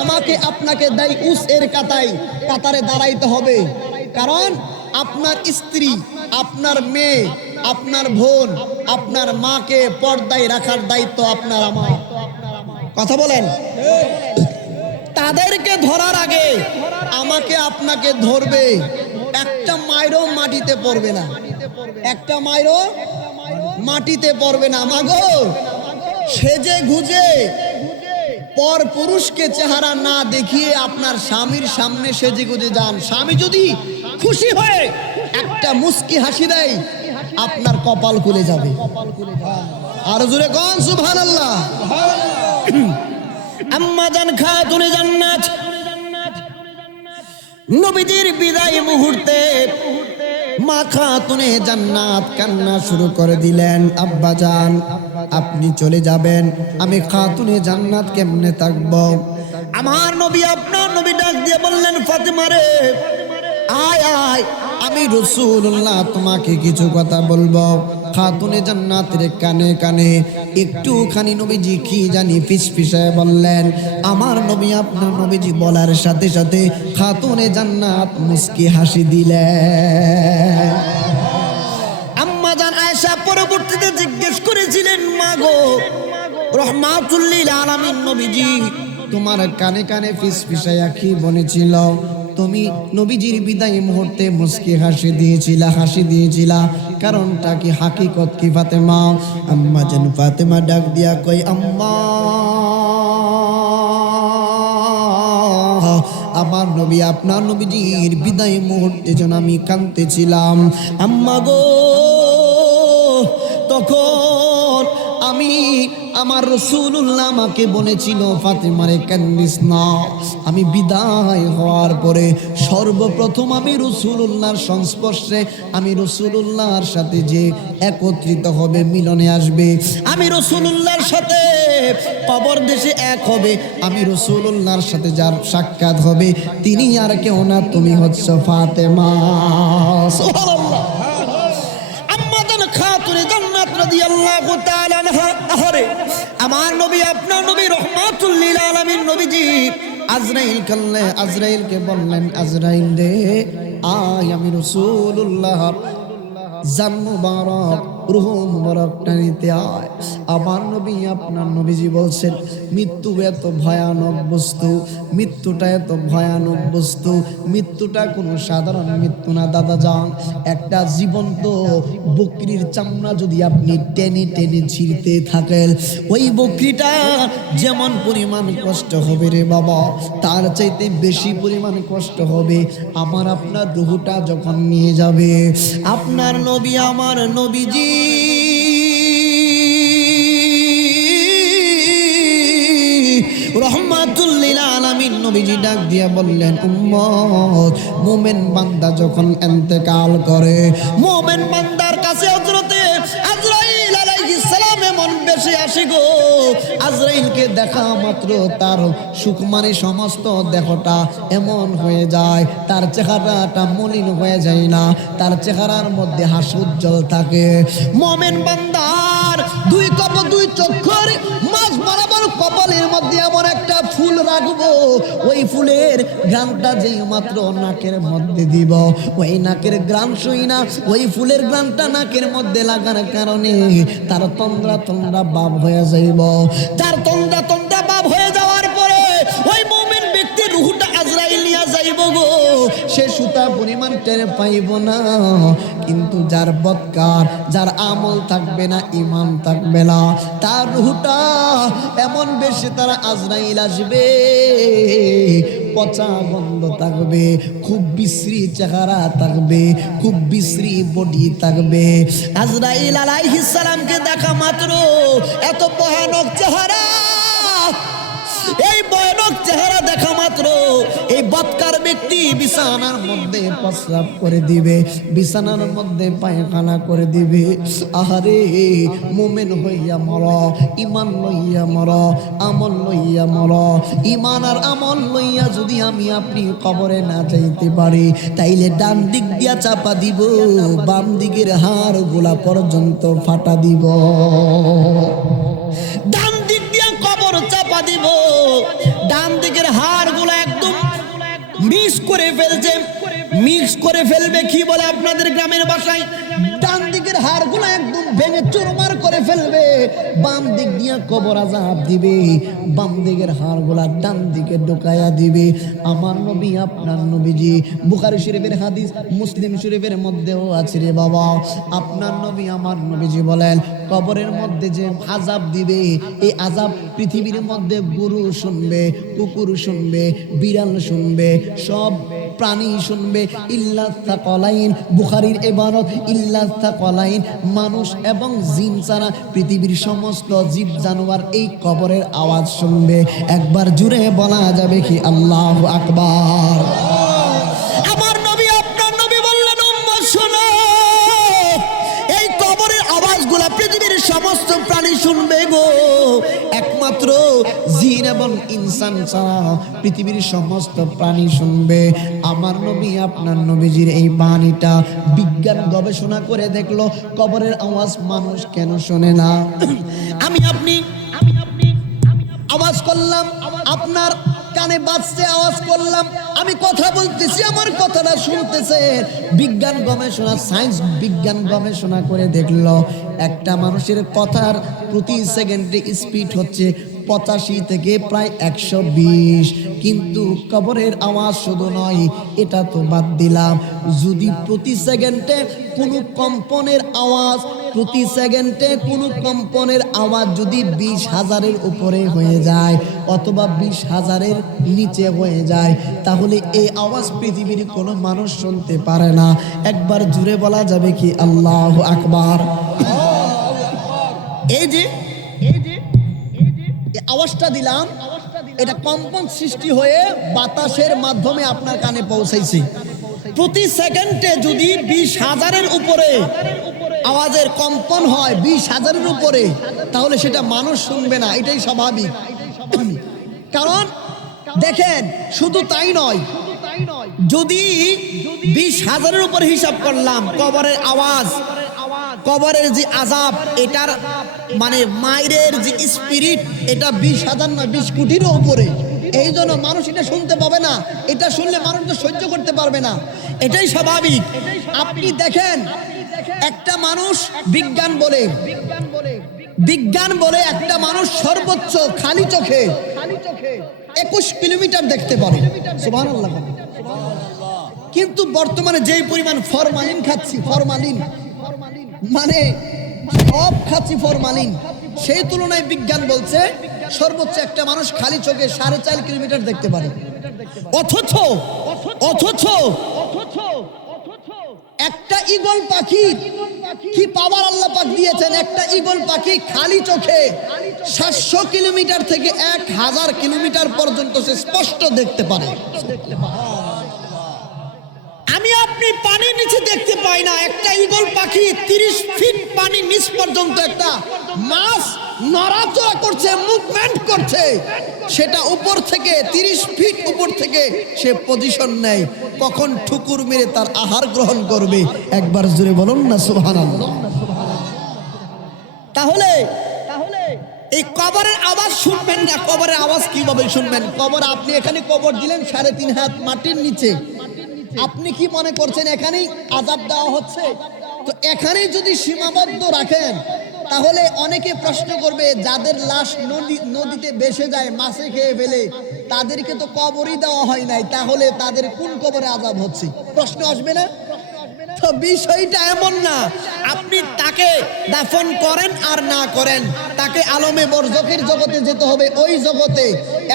আমাকে আপনাকে দায়উস এর কাতারে দাঁড়াইতে হবে, কারণ আপনার স্ত্রী, আপনার মেয়ে, আপনার বোন, আপনার মাকে পর্দায় রাখার দায়িত্ব আপনার আমার। কথা বলেন, তাদেরকে ধরার আগে আমাকে আপনাকে ধরবে, একটা মাইরও মাটিতে পড়বে না, একটা মাইরও মাটিতে পড়বে না। মাগো সেজে গুজে পর পুরুষকে চেহারা না দেখিয়ে আপনার স্বামীর সামনে সেজে গুজে যান, স্বামী যদি খুশি হয়ে একটা মুস্কি হাসি দেয় আপনার কপাল খুলে যাবে। আর জোরে কোন সুবহানাল্লাহ। আম্মা জান খাতুনে জান্নাত নবীজির বিদায় মুহূর্তে মা খাতুনে জান্নাত কান্না শুরু করে দিলেন, আব্বাজান আপনি চলে যাবেন, আমি খাতুনে জান্নাত কেমনে থাকবো? আমার নবী আপনার নবী ডাক দিয়ে বললেন, ফাতেমা রে আয় আয়, আমি রাসূলুল্লাহ তোমাকে কিছু কথা বলবো। খাতুনে জান্নাতের কানে কানে একটুখানি নবীজি কি জানি ফিসফিসায় বললেন। আমার নবী আপনার নবীজি বলার সাথে সাথে খাতুনে জান্নাত মুস্কি হাসি দিলেন। আম্মা জান আয়েশা পরবর্তীতে জিজ্ঞেস করেছিলেন, মা গো রহমাতুল লিল আলামিন নবীজি তোমার কানে কানে ফিসফিসায়া কি বলেছিল? তুমি নবীজির বিদায় মুহূর্তে মুস্কি হাসি দিয়েছিলা, কারণটা কি, হাকিকত কি ফাতেমা? আম্মা জান ফাতেমা ডাক দিয়া কই, আম্মা আমার নবী আপনার নবীজির বিদায় মুহূর্তে যেন আমি কাঁদতেছিলাম। আম্মা গো তখন আমার রাসূলুল্লাহ আমাকে বলেছিল, ফাতেমারে কান্দিস না। আমি বিদায় হওয়ার পরে সর্বপ্রথম আমি রাসূলুল্লাহর সংস্পর্শে, আমি রাসূলুল্লাহর সাথে যে একত্রিত হবে, মিলনে আসবে, আমি রাসূলুল্লাহর সাথে কবর দেশে এক হবে, আমি রাসূলুল্লাহর সাথে যার সাক্ষাৎ হবে তিনি আর কেউ না, তুমি হচ্ছ ফাতেমা। সুবহানাল্লাহ। খাতুনে জান্নাত রাদিয়াল্লাহু তাআলা আনহা, আহারে আমার নবী আপনার নবী রহমাতুল লিল আলামিন নবীজি আজরাইলকে বললেন, আজরাইল রে আয়, আমি রাসূলুল্লাহ জান মুবারক রূহ মুবারক নিতে আয়। আমার নবী আপনার নবীজি বলছেন, মৃত্যু এত ভয়ানক বস্তু, মৃত্যুটা এত ভয়ানক বস্তু, মৃত্যুটা কোনো সাধারণ মৃত্যু না দাদা যান। একটা জীবন্ত বকরির চামড়া যদি আপনি টেনে টেনে ছিঁড়তে থাকেন, ওই বকরিটা যেমন পরিমাণ কষ্ট হবে রে বাবা, তার চাইতে বেশি পরিমাণ কষ্ট হবে আমার আপনার রূহটা যখন নিয়ে যাবে। আপনার নবী আমার নবীজি রহমাতুল লিল আলামিন নবীজি ডাক দিয়া বললেন, উম্মত মুমিন বান্দা যখন ইন্তেকাল করে, মুমিন বান্দার কাছে হযরতে আজরাইল আলাইহিস সালাম এমন বেশি আসি গো, আজরাইলকে দেখা মাত্র তার সুকুমারী সমস্ত দেহটা এমন হয়ে যায়, তার চেহারাটা মলিন হয়ে যায় না, তার চেহারার মধ্যে হাসি উজ্জ্বল থাকে। মুমিন বান্দার দুই চক্ষুর মাঝ বরাবর কপালের মধ্যে এমন একটা ফুল রাখবো, ওই ফুলের ঘ্রাণটা যেই মাত্র নাকের মধ্যে দিব, ওই নাকের ঘ্রাণ শুই না, ওই ফুলের ঘ্রাণটা নাকের মধ্যে লাগার কারণে তার তন্দ্রা তন্দ্রা ভাব হয়ে যাইব। তার তন্দ্রা তন্দ্রা ভাব হয়ে যাওয়ার পরে ওই মুমিন ব্যক্তির রূহটা আজরাইল নিয়ে যাইব গো, সে সুতা পরিমাণ টের পাইব না। কিন্তু যার বদকার, যার আমল থাকবে না, ঈমান থাকবে না, তার রূহটা এমন বেশি তারা আজরাইল আসবে, পচা গন্ধ থাকবে, খুব বিশ্রী চেহারা থাকবে, খুব বিশ্রী বডি থাকবে। আজরাইল আলাইহিস সালামকে দেখা মাত্র এত ভয়ানক চেহারা, এই ভয়ানক চেহারা দেখা মাত্র এই বদকার ব্যক্তি বিছানার মধ্যে প্রস্রাব করে দিবে, বিছানার মধ্যে পায়খানা করে দিবে। আহারে মুমিন হইয়া মর, ঈমান লইয়া মর, আমল লইয়া মর। ঈমান আর আমল লইয়া যদি আমি আপনি কবরে না যাইতে পারি, তাইলে ডান দিক দিয়া চাপা দিব, বাম দিকের হাড় গোলা পর্যন্ত ফাটা দিব। ডান দিক দিয়া কবর চাপা দিব, ডান দিকের হাড়গুলো একদম মিক্স করে ফেলবে। কি বলে আপনাদের গ্রামের ভাষায়, ডান দিকের হাড়গুলো একদম ভেঙে চুরমার করে ফেলবে, বাম দিক দিয়া কবর আযাব দিবে, বাম দিকের হাড়গুলা ডান দিকে ঢুকায়া দিবে। আমার নবী আপনার নবীজি, বুখারী শরীফের হাদিস, মুসলিম শরীফের মধ্যেও আছে রে বাবা। আপনার নবী আমার নবীজি বলেন, কবরের মধ্যে যে আযাব দিবে, এই আযাব পৃথিবীর মধ্যে গরু শুনবে, কুকুর শুনবে, বিড়াল শুনবে, সব প্রাণী শুনবে, ইল্লা সাকালাইন। বুখারীর ইবারত ইল্লা সাকালাইন, মানুষ এবং জিন ছাড়া পৃথিবীর সমস্ত জীব জানোয়ার এই কবরের আওয়াজ শুনবে। একবার জুড়ে বলা যাবে কি আল্লাহু আকবার। সমস্ত প্রাণী শুনবে গো, একমাত্র জিন এবং ইনসান ছাড়া পৃথিবীর সমস্ত প্রাণী শুনবে। আমার নবী আপনার নবীজির এই বাণীটা বিজ্ঞান গবেষণা করে দেখলো কবরের আওয়াজ মানুষ কেন শোনে না। আমি আপনি আওয়াজ করলাম, আপনার কানে বাজছে, আওয়াজ করলাম, আমি কথা বলতেছি, আমার কথাটা শুনতেছে। বিজ্ঞান গবেষণা, সায়েন্স বিজ্ঞান গবেষণা করে দেখলো একটা মানুষের কথার প্রতি সেকেন্ডে স্পিড হচ্ছে 85 থেকে প্রায় 120। কিন্তু কবরের আওয়াজ শুধু নয়, এটা তো বাদ দিলাম, যদি প্রতি সেকেন্ডে কোনো কম্পনের আওয়াজ, প্রতি সেকেন্ডে কোনো কম্পনের আওয়াজ যদি 20,000-এর উপরে হয়ে যায় অথবা 20,000-এর নিচে হয়ে যায়, তাহলে এই আওয়াজ পৃথিবীর কোনো মানুষ শুনতে পারে না। একবার জুড়ে বলা যাবে কি আল্লাহু আকবার। এই যে আওয়াজটা দিলাম, এটা কম্পন সৃষ্টি হয়ে বাতাসের মাধ্যমে আপনার কানে পৌঁছাইছে। প্রতি সেকেন্ডে যদি 20,000-এর উপরে আওয়াজের কম্পন হয়, 20,000-এর উপরে, তাহলে সেটা মানুষ শুনবে না, এটাই স্বাভাবিক। কারণ দেখেন, শুধু তাই নয়, যদি 20,000-এর উপরে হিসাব করলাম, কবরের আওয়াজ, কবরের যে আযাব, এটার মানে মায়ের যে স্পিরিট, এটা 20,000 নয়, 20 কোটিরও উপরে। এই জন্য মানুষ এটা শুনতে পাবে না, এটা শুনলে মানুষ তো সহ্য করতে পারবে না, এটাই স্বাভাবিক। আপনি দেখেন একটা মানুষ, বিজ্ঞান বলে একটা মানুষ সর্বোচ্চ খালি চোখে 21 কিলোমিটার দেখতে পারে। সুবহানাল্লাহ। কিন্তু বর্তমানে যেই পরিমাণ ফরমালিন খাচ্ছি, ফরমালিন মানে সব খাচ্ছি ফরমালিন, সেই তুলনায় বিজ্ঞান বলছে সর্বোচ্চ একটা মানুষ খালি চোখে 4.5 কিলোমিটার দেখতে পারে। অথচ একটা ঈগল পাখি, কি পাওয়ার আল্লাহ পাক দিয়েছেন, একটা ঈগল পাখি খালি চোখে 700 কিলোমিটার থেকে 1000 কিলোমিটার পর্যন্ত সে স্পষ্ট দেখতে পারে। আমি আপনি পানির নিচে দেখতে পাই না, একটা ঈগল পাখি 30 ফিট পানির নিচ পর্যন্ত একটা মাছ নড়াচড়া করছে, মুভমেন্ট করছে, সেটা উপর থেকে 30 ফিট উপর থেকে সে পজিশন নেয়, কখন ঠুকুর মেরে তার আহার গ্রহণ করবে। একবার জোরে বলুন না সুবহানাল্লাহ। তাহলে এই কবরের আওয়াজ শুনবেন না। কবরের আওয়াজ কিভাবে শুনবেন? কবর, আপনি এখানে কবর দিলেন 3.5 হাত মাটির নিচে, আপনি কি মনে করছেন এখানেই আযাব দেওয়া হচ্ছে? তো এখানেই যদি সীমাবদ্ধ রাখেন, তাহলে অনেকে প্রশ্ন করবে, যাদের লাশ নদীতে ভেসে যায়, মাছে খেয়ে ফেলে, তাদেরকে তো কবরই দেওয়া হয় নাই, তাহলে তাদের কোন কবরে আযাব হচ্ছে? প্রশ্ন আসবে না? তো বিষয়টা এমন না, আপনি তাকে দাফন করেন আর না করেন, তাকে আলমে বরজখের জগতে যেতে হবে। ওই জগতে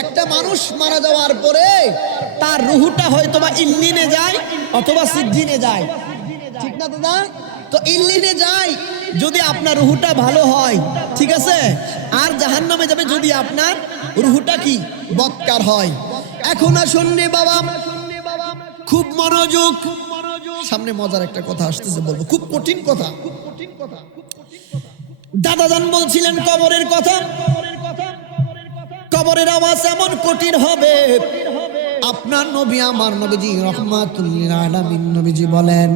একটা মানুষ মারা যাওয়ার পরে তার রুহুটা হয়তো বা ইল্লিনে যায় অথবা সিজ্জিনে যায়, ঠিক না দাদা? তো ইল্লিনে যায় যদি আপনার রুহুটা ভালো হয়, ঠিক আছে, আর জাহান্নামে যাবে যদি আপনার রুহুটা কি বদকার হয়। এখন আসুন রে বাবা, খুব মনোযোগ, সামনে মজার একটা কথা আসতেছে, বলবো, খুব কঠিন কথা। দাদাজান বলছিলেন কবরের কথা, কবরের আওয়াজ এমন কঠিন হবে। আপনার নবী, আমার নবীজি রাহমাতুল লিল আলামিন নবীজি বলেন,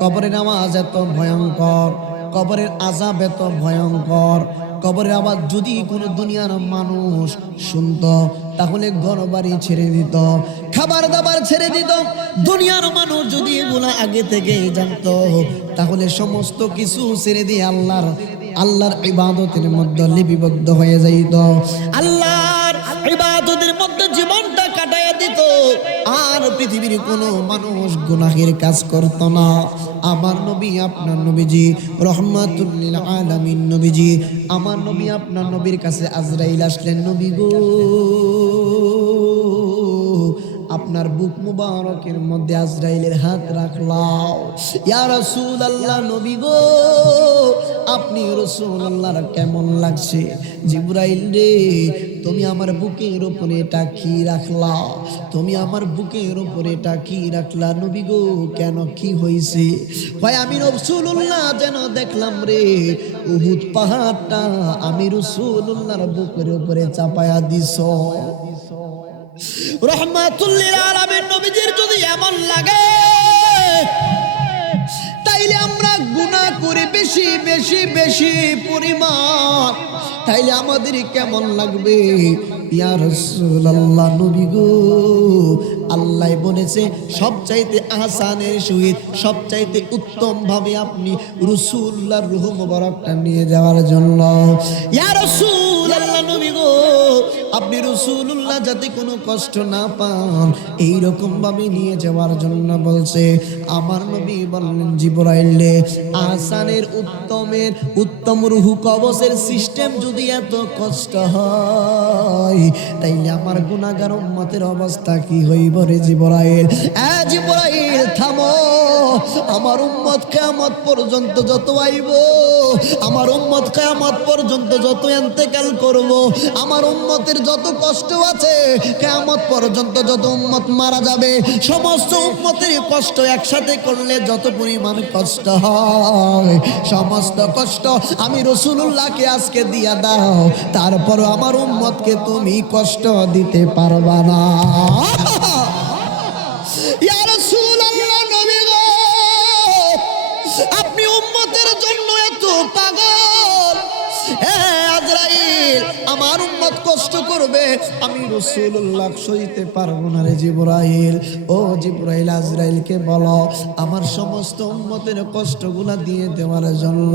কবরের আওয়াজ এত ভয়ঙ্কর, কবরের আযাব এত ভয়ঙ্কর, কবরের আওয়াজ যদি কোনো দুনিয়ার মানুষ শুনতো, তাহলে ঘরবাড়ি ছেড়ে দিত, খাবার দাবার ছেড়ে দিত। দুনিয়ার মানুষ যদি এগুলা আগে থেকে জানতো, তাহলে সমস্ত কিছু ছেড়ে দিয়ে আল্লাহর ইবাদতের মধ্যে লিপিবদ্ধ হয়ে যাইত, আল্লাহর ইবাদতের মধ্যে জীবনটা কাটাইয়া দিত, আর পৃথিবীর কোনো মানুষ গুনাহের কাজ করত না। আমার নবী, আপনার নবীজি রাহমাতুল লিল আলামিন নবীজি, আমার নবী, আপনার নবীর কাছে আজরাইল আসলেন, নবী গো আপনার বুক মুবারকের মধ্যে আজরাইলের হাত রাখলাম। ইয়া রাসূলুল্লাহ, নবী গো, আপনি রাসূলুল্লাহর কেমন লাগছে? জিবরাইল রে, তুমি আমার বুকের উপরে এটা কি রাখলা? তুমি আমার বুকের উপরে এটা কি রাখলা? নবী গো, কেন, কি হইছে? ভাই, আমি রাসূলুল্লাহ যেন দেখলাম রে, উহুদ পাহাড়টা আমি রাসূলুল্লাহর বুকের উপরে চাপায়া দিছো। রহমাতুল লিল আলামিন নবীজির যদি এমন লাগে, তাইলে আমরা গুনাহ করে বেশি বেশি বেশি পরিমাণ, তাইলে আমাদের কেমন লাগবে? ইয়া রাসূলুল্লাহ, নবী গো, আল্লাহ বলেছে সবচাইতে আহসানের সহিত সবচাইতে উত্তম ভাবে আপনি রাসূলুল্লাহর রূহ মুবারকটা নিয়ে যাওয়ার জন্য। ইয়া রাসূলুল্লাহ, নবী গো, আপনি রাসূলুল্লাহ যাতে কোনো কষ্ট না পান এই রকম ভাবে নিয়ে যাওয়ার জন্য বলছে। আমার নবী বললেন, জিবরাইল, আহসানের উত্তম রূহ কবজের সিস্টেম যদি এত কষ্ট হয়, তাইলে আমার গুনাহগার উম্মতের অবস্থা কি হইব রে জিবরাইল? জিবরাইল, থামো। আমার উম্মত কিয়ামত পর্যন্ত যত আইব, আমার উম্মত কিয়ামত পর্যন্ত যত ইন্তেকাল করব, আমার উম্মতের যত কষ্ট আছে, কিয়ামত পর্যন্ত যত উম্মত মারা যাবে, সমস্ত উম্মতের কষ্ট একসাথে করলে যত পরিমাণ কষ্ট হয়, সমস্ত কষ্ট আমি রাসূলুল্লাহকে আজকে দিয়া দাও, তারপরও আমার উম্মতকে তুমি কষ্ট দিতে পারবা না। ইয়া রাসূলুল্লাহ, নবী গো, আপনি উম্মতের জন্য এত পাগল? আজরাইল, আমার উম্মত কষ্ট করবে, আমি রাসূলুল্লাহ সইতে পারবো না রে জিবরাইল। ও জিবরাইল, আজরাইলকে বলো আমার সমস্ত উম্মতের কষ্টগুলা দিয়ে দেওয়ার জন্য।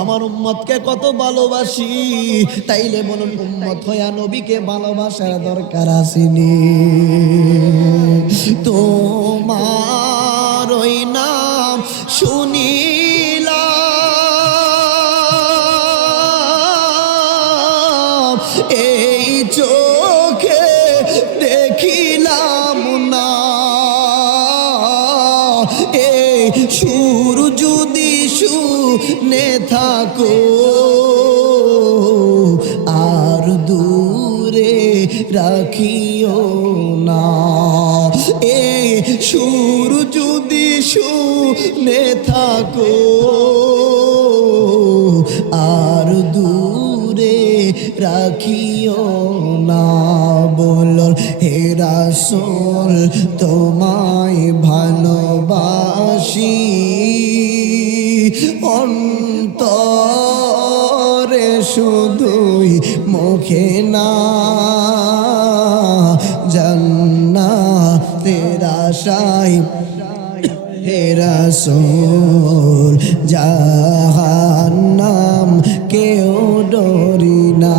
আমার উম্মতকে কত ভালোবাসি, তাইলে বলুন, উম্মত হইয়া নবীকে ভালোবাসার দরকার আসেনি? তোমার ওই নাম শুনিলাম, এই চোখে দেখিলাম না, এই সুর যদি শুনে থাকো আর দূরে রাখিও না, এই সুর যদি শুনে থাকো আর দূরে রাখিও না। বলো, হে রাসূল, তোমায় ভালোবাসি অন্তরে শুধুই, মুখে না, জান্নাতের আশায় হে রাসূল, জাহান্নাম কেউ ডরি না,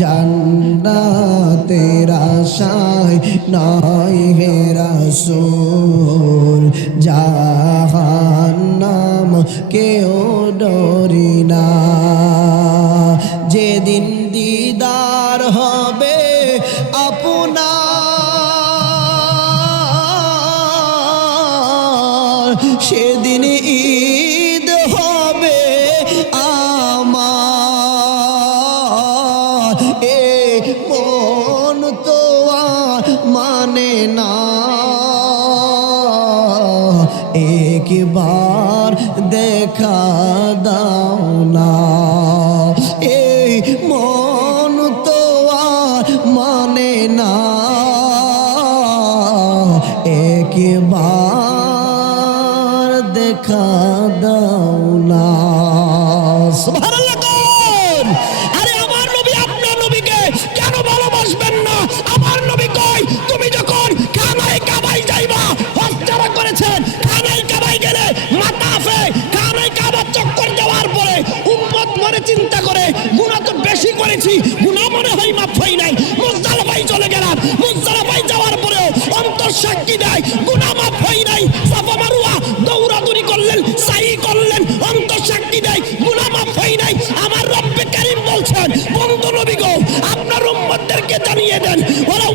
জান্নাতের আশায় নয় হে রাসূল, জাহান্নাম কেউ ডরি না। যেদিন দিদার হবে আপনার, সেদিন ঈদ হবে আমার, এ মন তো আর মানে না, একবার দেখা দাও না, এই মন তো আর মানে না, একবার দেখা দাও না। সুবহানাল্লাহ। আরে আমার নবী আপনার নবীকে কেন ভালোবাসবেন না? আমার নবী কই, তুমি যখন খানায় কাবায় যাইবা, হজ যারা করেছেন, খানায় কাবায় গেলে মাতাফে খানায় কাবা চক্কর দেওয়ার পরে উম্মত মনে চিন্তা করে, গুনাহ তো বেশি করেছি, গুনাহ মনে হয় মাফ হয় নাই, মুজদালিফায় চলে গেলাম, মুজদালিফায় যাওয়ার পরেও অন্তর সাক্ষী দেয় গুনাহ মাফ হয় নাই, সাফা মারওয়া দৌড়াদৌড়ি করলেন, সাই করলেন, অন্তর সাক্ষী দেয় গুনাহ মাফ হয় নাই। আমার রব্বে কারীম বলছেন, বন্ধু নবী গো, আপনার উম্মতদেরকে জানিয়ে দেন, ওয়ালাউ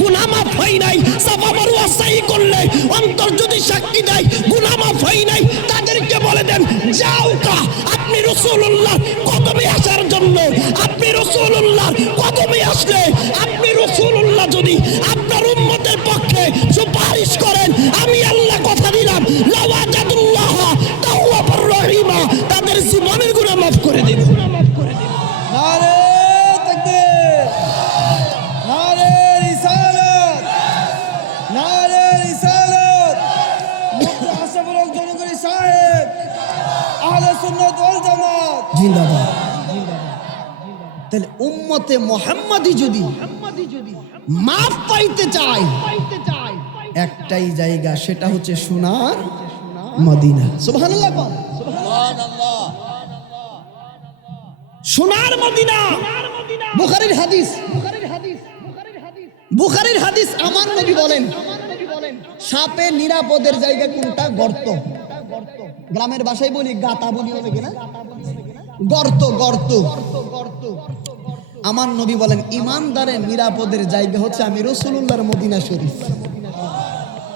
গুনাহ মাফ হয় নাই, সাফা মারওয়া সাই করলে অন্তর যদি সাক্ষী দেয় গুনাহ মাফ হয় নাই, তাদেরকে বলে দেন যাও কা আপনি রাসূলুল্লাহ কদমে আসার জন্য। আপনি রাসূলুল্লাহ কদমে আসলে আপনি রাসূলুল্লাহ যদি আপনার উম্মতের পক্ষে সুপারিশ করেন, আমি আল্লাহ কথা দিলাম লাওয়াজাদুল্লাহ তাওয়াবুর রহিমা, তাদের জীবনের গুনাহ মাফ করে দেব। নারে তাকবীর, নারে রিসালাত, নারে রিসালাত। মুফতি আশরাফুল হক জনগণী সাহেব, আহলে সুন্নাত ওয়াল জামাত জিন্দাবাদ। তাহলে উম্মতে মুহাম্মাদি যদি মাফ পাইতে চায় একটাই জায়গা, সেটা হচ্ছে সোনার মদিনা। সুবহানাল্লাহ। সোনার মদিনা, বুখারীর হাদিস, বুখারীর হাদিস। আমার নবী বলেন সাপে নিরাপদের জায়গা কোনটা? গর্ত। গ্রামের ভাষায় বলি গাতা বলি, হবে কিনা? গর্ত, গর্ত। আমার নবী বলেন ইমানদারের নিরাপদের জায়গা হচ্ছে আমি রাসূলুল্লাহর মদিনা শরীফ।